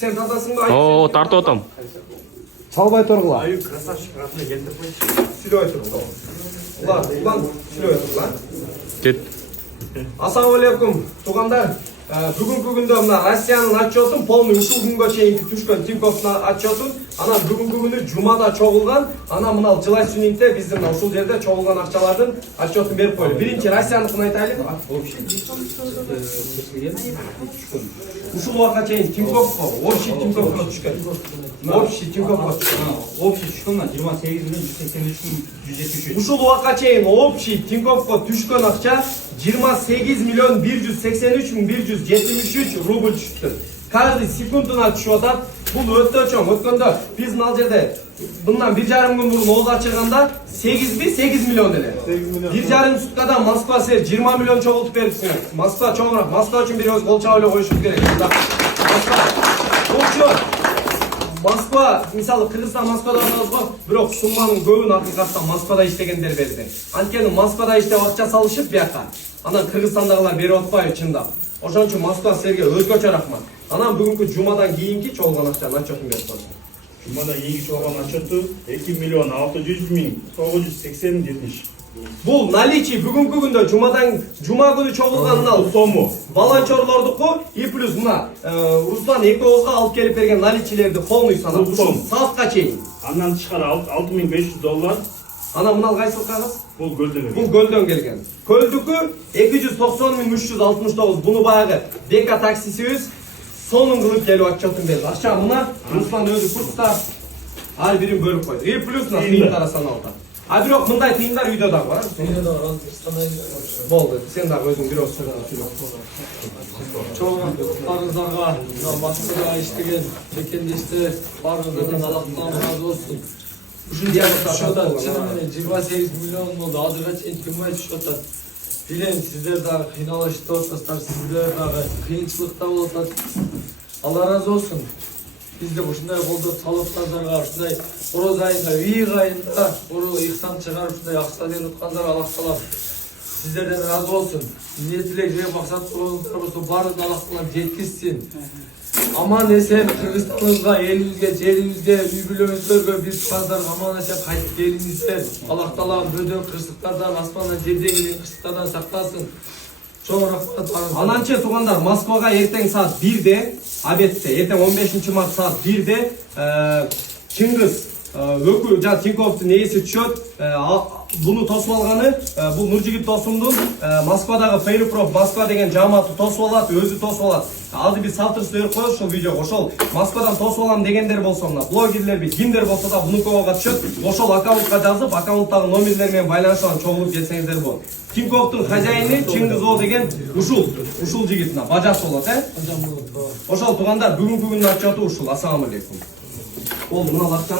Sen tadasın mı? Oo, тартып атам. Çalbay turgula. Аю, красавчик, родной, келтирип койчу. Sülöy turgula. Ulan sülöy turgula. Кет. Assalamualaikum tug'anlar. Bugungi kunda mana Rossiyaning отчетын полный ушул күнгө чейин түшкөн Тиньковдун отчетун ana bugungi kuni jumada чогулган, ana мына жылай сүнүнтө биздин ушул жерде чогулган акчалардын отчетун берип койду. Биринчи Россияныкын айтайлы. Ушул убакка чейин Тиньковго, общий Тиньковго түшкөн. Общий Тиньковго түшкөн. Общий түшкөн 28 миллион 183 миң 173. Ушул убакка чейин общий Тиньковго түшкөн акча 28 миллион 183 миң 173 рубль түштү. Каждый секундuna түшүп атат. Бул өтө чоң. Өткөндө биз мына жерде мындан 1,5 күн мурун ооз ачырганда 8 миллион эле. 1,5 суткада Москва сер 20 миллион чогултуп берипсиң. Москва чоңураак. Москва үчүн бирөөбүз кол чаап эле коюшубуз керек. Москва, мисалы Кыргызстан Москвада барабыз го, бирок сумманын көбүн акыйкатта Москвада иштегендер берди. Анткени Москвада иштеп акча салышып бияка. Анан Кыргызстандагылар берип атпайбы чындап. Ошон үчүн Москва силерге өзгөчө рахмат. Анан бүгүнкү жумадан кийинки чогулган акчанын отчетун берип койсуң. Жумада ийги чогулган отчету 2 миллион 600 миң 980 Бул наличие бүгүнкү күндө жума күнү чогулганын сому. волонтерлордуку и плюс мына Руслан экөөбүзгө алып келип берген наличиелерди полный санап ушул саатка чейин. Андан тышкары $6500. Анан мына кайсыл кагаз? Бул көлдөн. Бул көлдөн келген. Көлдүкү 290.369. Буну баягы БК таксисибиз сонун кылып келип отчетун берди. Акча мына Руслан өзү курста ар бирин бөлүп койду. И плюс на тыйындар санап атат. А бирок мындай тыйындар үйдө дагы бар. Үйдө дагы станай Болду. Сен дагы өзүң бирөө сөйлөп. Чоңуңуздарга Москвада иштеген чекендештер баарыңыздардан Аллахтан разы болсун. Ушул диагнозду Шода чынымен 28 миллион болду. Азырга чейин кимге түшүп атат. Билем сиздер дагы кыйналышып атасыздар, сиздер дагы кыйынчылыкта болуп атат. Алла разы болсун. Бизде ушундай колдоп салып аткандарга, ушундай ороз айында, ийик айында ыйыксан чыгарып ушундай акча берип аткандарга Аллах таала сиздерден разы болсун. Ниет тилек же максат болуңуздар болсо баарын Аллах таала жеткизсин. Аман эсен Кыргызстаныбызга, элибизге, жерибизге, үй бүлөңүздөргө, биз туугандарга аман эсен кайтып келиңиздер. Аллах таала бөдөн кырсыктардан, аспандан, жерден келген кырсыктардан сактасын. Чоң рахмат барыңыздар. Ананчы туугандар, Москвага эртең саат 1-де, обедте, эртең 15 март саат 1-де Чыңгыз өкүл жана Тиньковдун ээси түшөт. Буну тосуп алганы бул Нуржигит досумдун Москвадагы Фейрупроф Москва деген жааматы тосуп алат, өзү тосуп алат. Азыр биз салыштырып берип коебуз ушул видеого. Ошол Москвадан тосуп алам дегендер болсо, мына блогерлерби кимдер болсо да бунукуга түшөт. Ошол аккаунтка жазып, аккаунттагы номерлер менен байланышып чогулуп келсеңиздер болот. Тиньковдун хозяйыны Чыңгыз деген ушул жигит мына бажасы болот, Ошол туугандар бүгүнкү күндүн отчету ушул. Ассаламу алейкум. Болду, мына акчаны